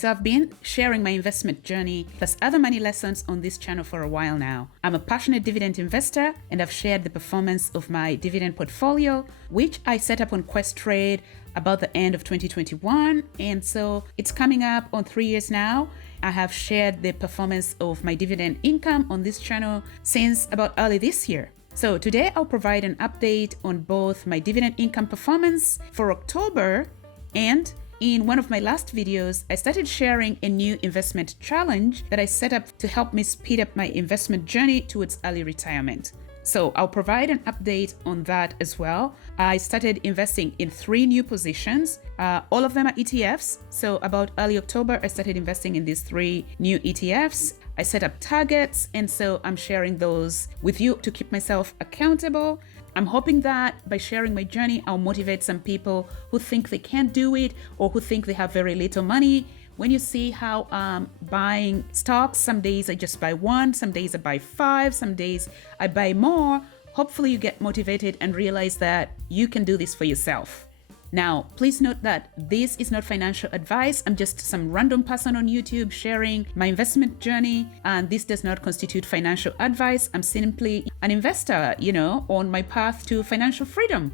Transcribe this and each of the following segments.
So I've been sharing my investment journey plus other money lessons on this channel for a while now. I'm a passionate dividend investor and I've shared the performance of my dividend portfolio, which I set up on Questrade about the end of 2021. And so it's coming up on 3 years now. I have shared the performance of my dividend income on this channel since about early this year. So today I'll provide an update on both my dividend income performance for October, and in one of my last videos, I started sharing a new investment challenge that I set up to help me speed up my investment journey towards early retirement. So I'll provide an update on that as well. I started investing in 3 new positions. All of them are ETFs. So about early October, I started investing in these 3 new ETFs. I set up targets, and so I'm sharing those with you to keep myself accountable. I'm hoping that by sharing my journey, I'll motivate some people who think they can't do it or who think they have very little money. When you see how I'm buying stocks, some days I just buy 1, some days I buy 5, some days I buy more. Hopefully you get motivated and realize that you can do this for yourself. Now, please note that this is not financial advice. I'm just some random person on YouTube sharing my investment journey, and this does not constitute financial advice. I'm simply an investor, on my path to financial freedom.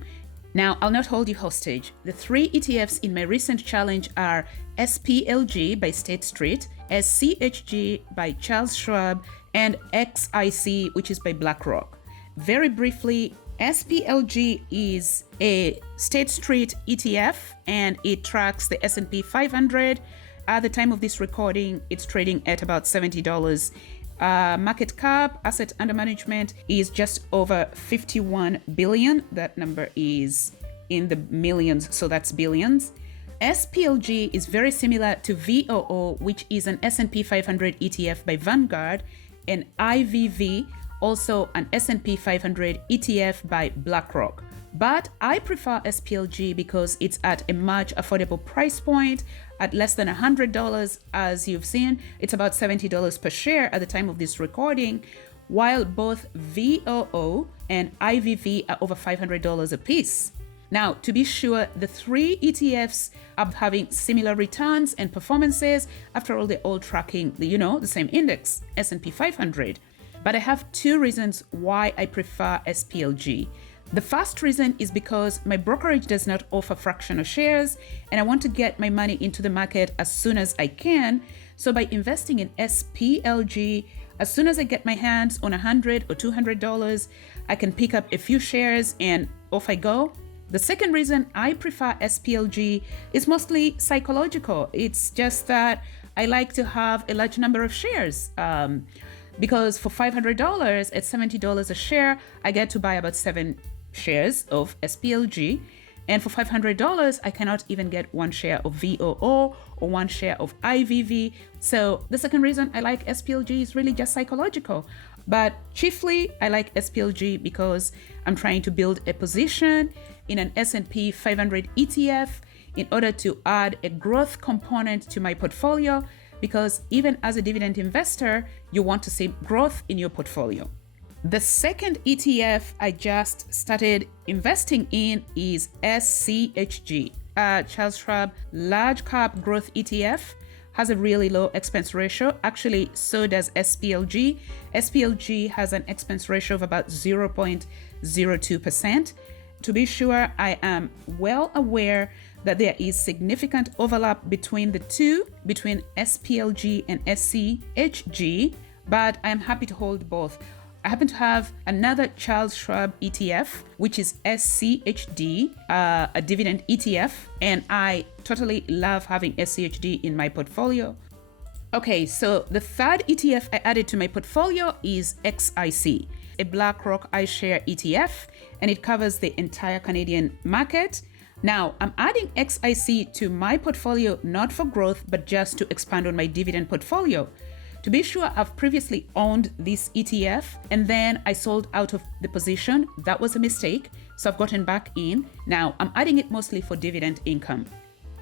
Now, I'll not hold you hostage. The 3 ETFs in my recent challenge are SPLG by State Street, SCHG by Charles Schwab, and XIC, which is by BlackRock. Very briefly, SPLG is a State Street ETF and it tracks the S&P 500. At the time of this recording, it's trading at about $70. Market cap, asset under management, is just over 51 billion. That number is in the millions, so that's billions. SPLG is very similar to VOO, which is an S&P 500 ETF by Vanguard, and IVV, also an S&P 500 ETF by BlackRock. But I prefer SPLG because it's at a much affordable price point at less than $100. As you've seen, it's about $70 per share at the time of this recording, while both VOO and IVV are over $500 a piece. Now, to be sure, the 3 ETFs are having similar returns and performances. After all, they're all tracking the same index, S&P 500. But I have 2 reasons why I prefer SPLG. The first reason is because my brokerage does not offer fractional shares, and I want to get my money into the market as soon as I can. So by investing in SPLG, as soon as I get my hands on $100 or $200, I can pick up a few shares and off I go. The second reason I prefer SPLG is mostly psychological. It's just that I like to have a large number of shares. Because for $500 at $70 a share, I get to buy about 7 shares of SPLG. And for $500, I cannot even get 1 share of VOO or 1 share of IVV. So the second reason I like SPLG is really just psychological. But chiefly, I like SPLG because I'm trying to build a position in an S&P 500 ETF in order to add a growth component to my portfolio, because even as a dividend investor, you want to see growth in your portfolio. The second ETF I just started investing in is SCHG, Charles Schwab Large Cap Growth ETF. Has a really low expense ratio. Actually, so does SPLG. SPLG has an expense ratio of about 0.02%. To be sure, I am well aware that there is significant overlap between the two, between SPLG and SCHG, but I am happy to hold both. I happen to have another Charles Schwab ETF, which is SCHD, a dividend ETF, and I totally love having SCHD in my portfolio. Okay, so the third ETF I added to my portfolio is XIC, a BlackRock iShare ETF, and it covers the entire Canadian market. Now, I'm adding XIC to my portfolio not for growth, but just to expand on my dividend portfolio. To be sure, I've previously owned this ETF and then I sold out of the position. That was a mistake, so I've gotten back in. Now, I'm adding it mostly for dividend income.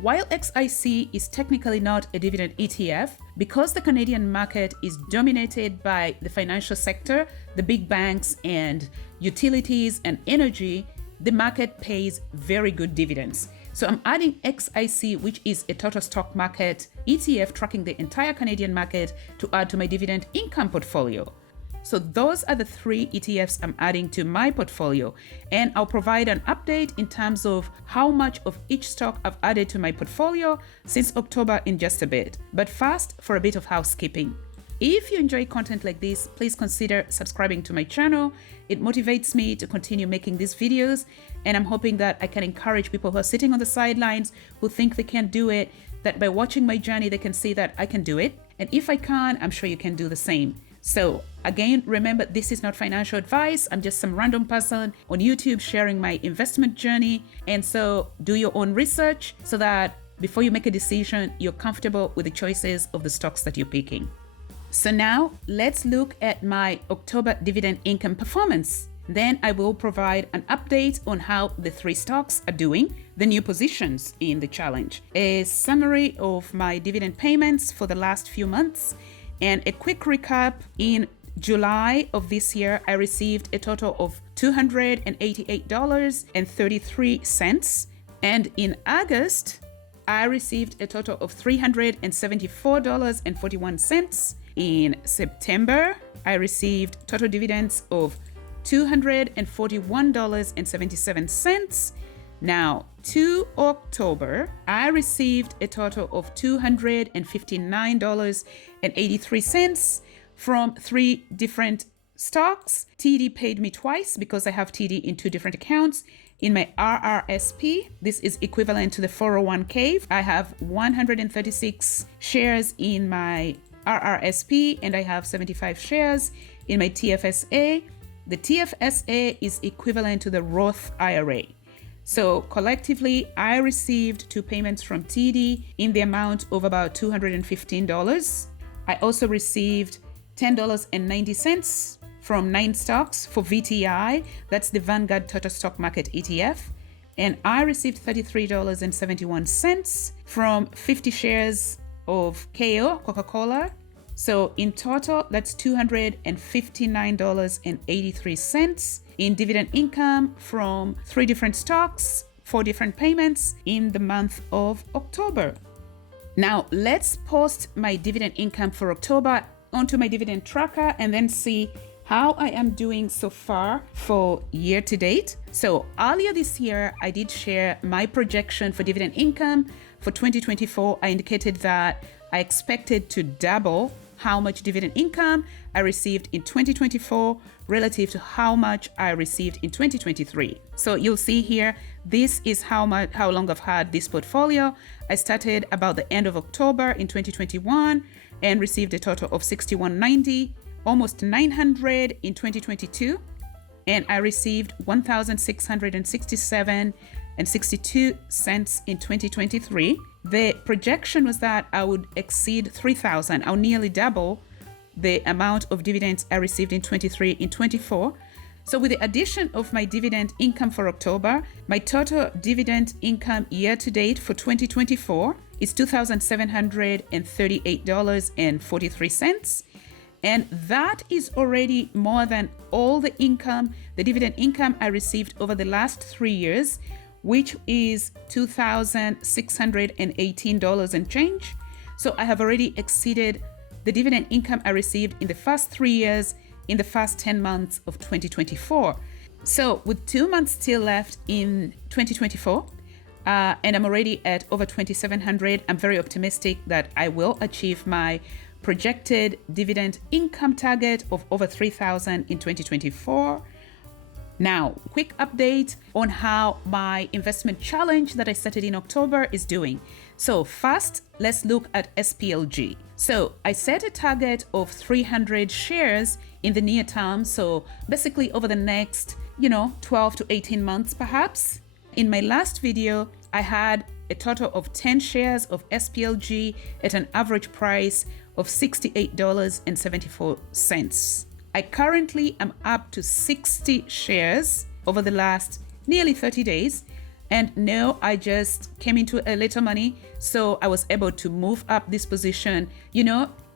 While XIC is technically not a dividend ETF, because the Canadian market is dominated by the financial sector, the big banks and utilities and energy, the market pays very good dividends. So I'm adding XIC, which is a total stock market ETF tracking the entire Canadian market, to add to my dividend income portfolio. So those are the 3 ETFs I'm adding to my portfolio, and I'll provide an update in terms of how much of each stock I've added to my portfolio since October in just a bit. But first, for a bit of housekeeping. If you enjoy content like this, please consider subscribing to my channel. It motivates me to continue making these videos, and I'm hoping that I can encourage people who are sitting on the sidelines, who think they can't do it, that by watching my journey, they can see that I can do it. And if I can, I'm sure you can do the same. So again, remember, this is not financial advice. I'm just some random person on YouTube sharing my investment journey. And so do your own research so that before you make a decision, you're comfortable with the choices of the stocks that you're picking. So now let's look at my October dividend income performance. Then I will provide an update on how the 3 stocks are doing, the new positions in the challenge, a summary of my dividend payments for the last few months, and a quick recap. In July of this year, I received a total of $288.33. And in August, I received a total of $374.41. In September, I received total dividends of $241.77. Now, to October, I received a total of $259.83 from 3 different stocks. TD paid me twice because I have TD in 2 different accounts. In my RRSP, this is equivalent to the 401k. I have 136 shares in my RRSP, and I have 75 shares in my TFSA. The TFSA is equivalent to the Roth IRA. So collectively, I received 2 payments from TD in the amount of about $215. I also received $10.90 from 9 stocks for VTI. That's the Vanguard Total Stock Market ETF. And I received $33.71 from 50 shares of KO, Coca-Cola. So in total, that's $259.83 in dividend income from 3 different stocks, 4 different payments in the month of October. Now let's post my dividend income for October onto my dividend tracker and then see how I am doing so far for year to date. So earlier this year, I did share my projection for dividend income for 2024. I indicated that I expected to double how much dividend income I received in 2024 relative to how much I received in 2023. So you'll see here, this is how long I've had this portfolio. I started about the end of October in 2021 and received a total of $61.90, almost $900 in 2022, and I received $1,667.62 in 2023. The projection was that I would exceed $3,000. I'll nearly double the amount of dividends I received in 23 in 24. So with the addition of my dividend income for October, my total dividend income year to date for 2024 is $2,738.43. And that is already more than all the income, the dividend income I received over the last 3 years, which is $2,618 and change. So I have already exceeded the dividend income I received in the first 3 years in the first 10 months of 2024. So with 2 months still left in 2024, and I'm already at over 2,700, I'm very optimistic that I will achieve my projected dividend income target of over 3,000 in 2024. Now, quick update on how my investment challenge that I started in October is doing. So first, let's look at SPLG. So I set a target of 300 shares in the near term. So basically over the next, 12 to 18 months, perhaps. In my last video, I had a total of 10 shares of SPLG at an average price of $68.74. I currently am up to 60 shares over the last nearly 30 days. And no, I just came into a little money. So I was able to move up this position,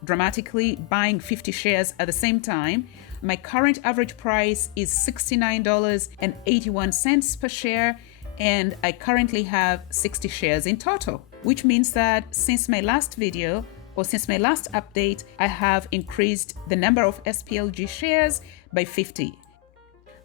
dramatically, buying 50 shares at the same time. My current average price is $69.81 per share. and I currently have 60 shares in total, which means that since my last video or since my last update, I have increased the number of SPLG shares by 50.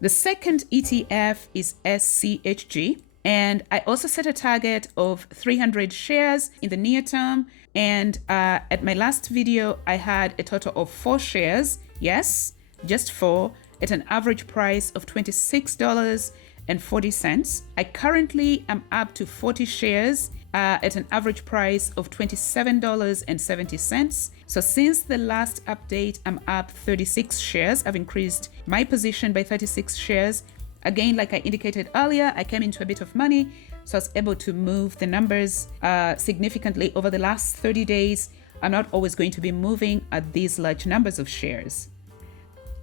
The second ETF is SCHG, and I also set a target of 300 shares in the near term. And at my last video, I had a total of 4 shares. Yes, just 4, at an average price of $26.40. I currently am up to 40 shares at an average price of $27.70. So since the last update, I'm up 36 shares. I've increased my position by 36 shares. Again, like I indicated earlier, I came into a bit of money, so I was able to move the numbers significantly over the last 30 days. I'm not always going to be moving at these large numbers of shares.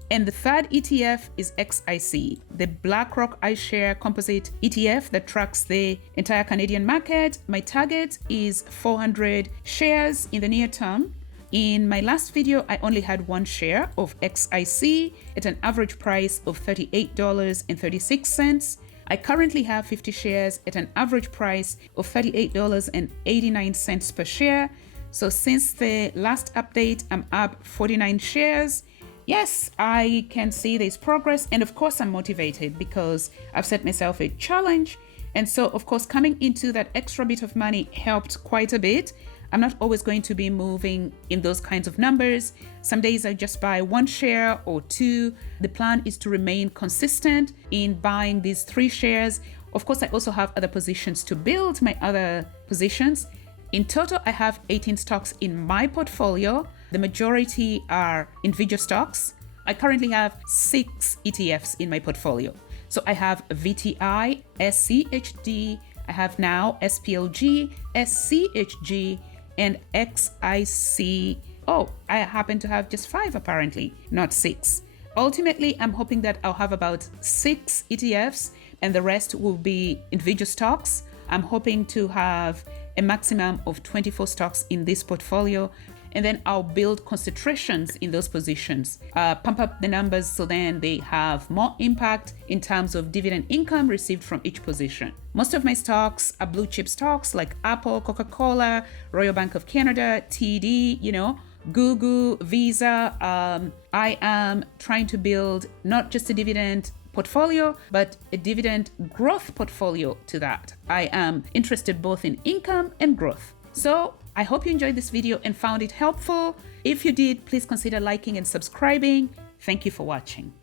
And the third ETF is XIC, the BlackRock iShare Composite ETF that tracks the entire Canadian market. My target is 400 shares in the near term. In my last video, I only had 1 share of XIC at an average price of $38.36. I currently have 50 shares at an average price of $38.89 per share. So since the last update, I'm up 49 shares. Yes, I can see there's progress, and of course I'm motivated because I've set myself a challenge. And so of course coming into that extra bit of money helped quite a bit. I'm not always going to be moving in those kinds of numbers. Some days I just buy 1 share or 2. The plan is to remain consistent in buying these 3 shares. Of course, I also have other positions to build my other positions. In total, I have 18 stocks in my portfolio. The majority are individual stocks. I currently have 6 ETFs in my portfolio. So I have VTI, SCHD, I have now SPLG, SCHG, and XIC. Oh, I happen to have just 5 apparently, not 6. Ultimately, I'm hoping that I'll have about 6 ETFs and the rest will be individual stocks. I'm hoping to have a maximum of 24 stocks in this portfolio, and then I'll build concentrations in those positions, pump up the numbers so then they have more impact in terms of dividend income received from each position. Most of my stocks are blue chip stocks like Apple, Coca-Cola, Royal Bank of Canada, TD, Google, Visa. I am trying to build not just a dividend portfolio, but a dividend growth portfolio to that. I am interested both in income and growth. So I hope you enjoyed this video and found it helpful. If you did, please consider liking and subscribing. Thank you for watching.